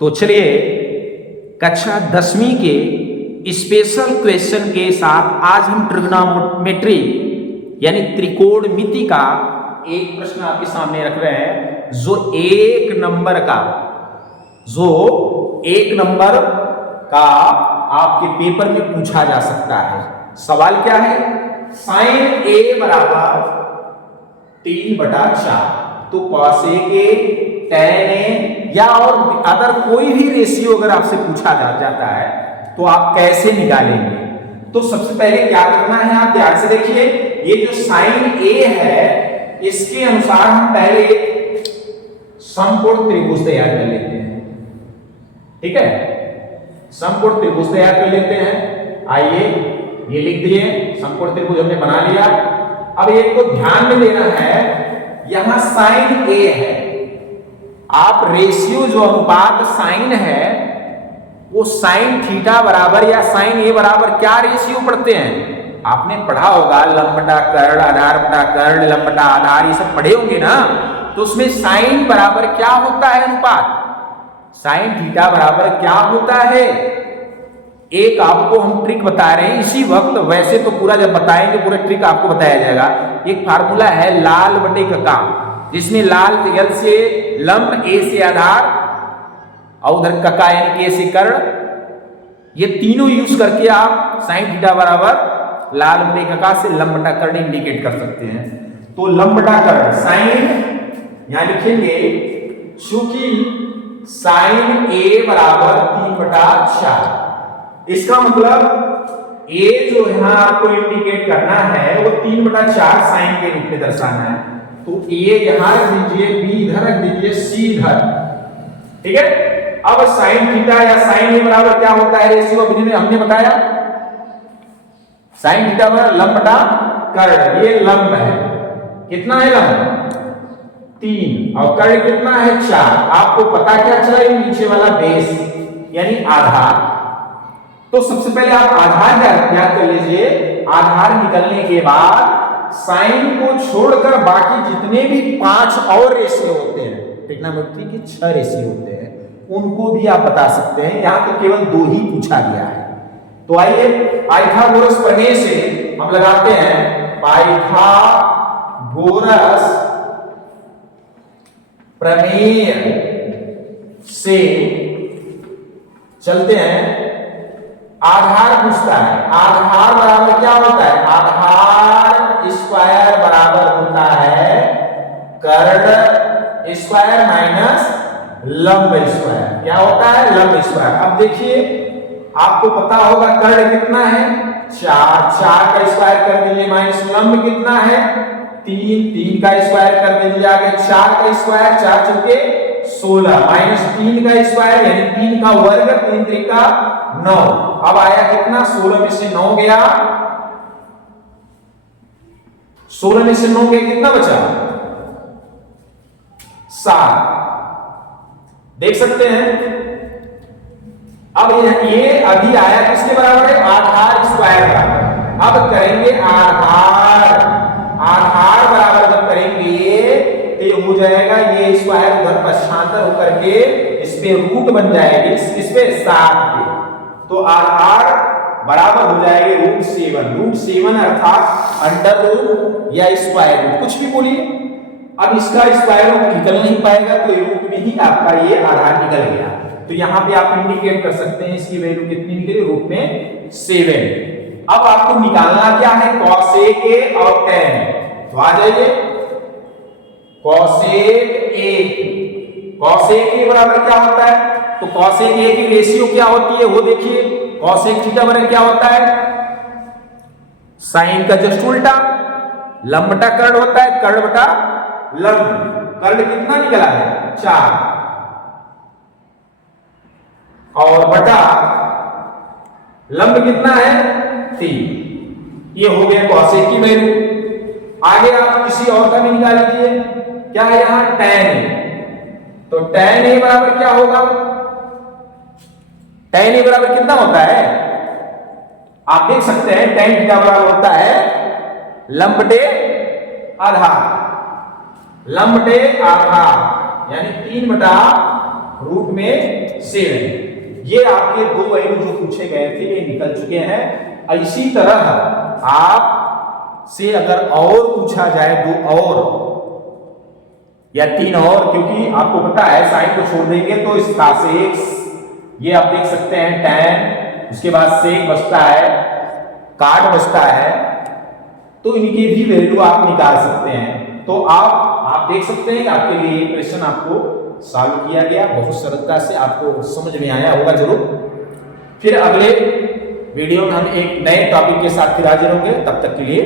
तो चलिए कक्षा 10वीं के स्पेशल क्वेश्चन के साथ आज हम ट्रिग्नोमेट्री यानी त्रिकोणमिति का एक प्रश्न आपके सामने रख रहे हैं जो एक नंबर का आपके पेपर में पूछा जा सकता है। सवाल क्या है? साइन ए बराबर 3/4 तो कॉसेक ए tan ए या और अगर कोई भी रेशियो अगर आपसे पूछा जाता है तो आप कैसे निकालेंगे। तो सबसे पहले क्या करना है, आप ध्यान से देखिए, ये जो साइन ए है इसके अनुसार हम पहले समकोण त्रिभुज तैयार कर लेते हैं। ठीक है, समकोण त्रिभुज तैयार कर लेते हैं। आइए ये लिख दिए, समकोण त्रिभुज हमने बना लिया। अब एक को ध्यान में देना है, यहां साइन ए है, आप रेशियो जो अनुपात साइन है वो साइन थीटा बराबर या साइन ए बराबर क्या रेशियो पढ़ते हैं? आपने पढ़ा होगा लंब बटा कर्ण, आधार बटा कर्ण, लंब बटा आधार, ये सब पढ़े होंगे ना। तो उसमें साइन बराबर क्या होता है अनुपात? साइन थीटा बराबर क्या होता है? एक आपको हम ट्रिक बता रहे हैं इसी वक्त, वैसे तो पूरा जब बताएंगे पूरा ट्रिक आपको बताया जाएगा। एक फार्मूला है लाल बटे कका, जिसमें लाल एल से लंब, ए से आधार और उधर कका यानी के से कर्ण, ये तीनों यूज करके आप साइन थीटा बराबर लाल बटे कका से लंब बटा कर्ण इंडिकेट कर सकते हैं। तो लंब बटा कर्ण साइन यहां लिखेंगे, चूंकि साइन ए बराबर 3/4, इसका मतलब ए जो यहां आपको इंडिकेट करना है वो 3/4 साइन के रूप में दर्शाना है। तो ए यहां रख दीजिए, बी इधर रख दीजिए, सी इधर। ठीक है, अब साइन थीटा या साइन ए बराबर क्या होता है रेशियो अभी में हमने बताया, साइन थीटा बराबर लंब बटा कर्ण। ये लंब है, कितना है लंब? 3 और कर्ण कितना है? 4। आपको पता क्या चला, ये नीचे वाला बेस यानी आधार। तो सबसे पहले आप आधार ज्ञात कर लीजिए। आधार निकलने के बाद साइन को छोड़कर बाकी जितने भी 5 और रेशियो होते हैं, ट्रिग्नोमेट्री के 6 रेशियो होते हैं, उनको भी आप बता सकते हैं। यहां तो केवल 2 ही पूछा गया है। तो आइए पाइथागोरस प्रमेय से हम लगाते हैं, पाइथागोरस प्रमेय से चलते हैं। आधार पूछता है, आधार बराबर क्या होता है? आधार स्क्वायर बराबर होता है कर्ण स्क्वायर माइनस लंब स्क्वायर। क्या होता है? लंब स्क्वायर। अब देखिए आपको पता होगा कर्ण कितना है? 4 का स्क्वायर कर दीजिए, माइनस लंब कितना है? 3 का स्क्वायर कर दीजिए, आगे 4 का स्क्वायर, 4 चौके 16, माइनस 3 का स्क्वायर यानी 3 का वर्ग, 3 त्रिका 9। अब आया कितना? 16 में से 9 गया, 16 में से 9 गया, कितना बचा? 7। देख सकते हैं। अब ये अभी आया किसके बराबर है? आधार स्क्वायर बराबर। अब करेंगे आधार बराबर जब करेंगे तो ये हो जाएगा, ये स्क्वायर उधर पक्षांतर होकर के इस पे रूट बन जाएगी, इस पे 7 पे। तो आधार बराबर हो जाएगी √7 अर्थात अंडर रूट या स्क्वायर रूट, कुछ भी बोलिए। अब इसका स्क्वायर रूट निकल नहीं पाएगा तो रूट में ही आपका ये आधार निकल गया। तो यहां पे आप इंडिकेट कर सकते हैं इसकी वैल्यू कितनी निकली, रूट में 7। अब आपको निकालना क्या है? कॉसेक ए और tan ए। तो आ जाइए, कॉसेक ए बराबर क्या होता है? तो कॉसेक ए की रेशियो क्या होती है वो देखिए। कॉसेक थीटा बराबर क्या होता है? साइन का जस्ट उल्टा, लंब बटा कर्ण होता है, कर्ण बटा लंब। कर्ण कितना निकला है? 4 और बटा लंब कितना है? 3। ये हो गया कॉसेक की वैल्यू। आगे आप किसी और का भी निकाल लीजिए। क्या है यहां? tan ए। तो tan ए बराबर क्या होगा? tan ए बराबर कितना होता है? आप देख सकते हैं tan थीटा बराबर होता है लंब बटे आधार, यानी 3/4 रूप में 7। ये आपके 2 वैल्यू जो पूछे गए थे ये निकल चुके हैं। इसी तरह आप से अगर और पूछा जाए 2 और या 3 और, क्योंकि आपको पता है साइन को छोड़ देंगे तो इसका सेक्स, ये आप देख सकते हैं tan, उसके बाद सेक बचता है, काट बचता है, तो इनकी भी वैल्यू आप निकाल सकते हैं। तो आप देख सकते हैं कि आपके लिए ये क्वेश्चन आपको सॉल्व किया गया, बहुत सरलता से आपको समझ में आया होगा जरूर। फिर अगले वीडियो में हम एक नए टॉपिक के साथ फिर हाजिर होंगे, तब तक के लिए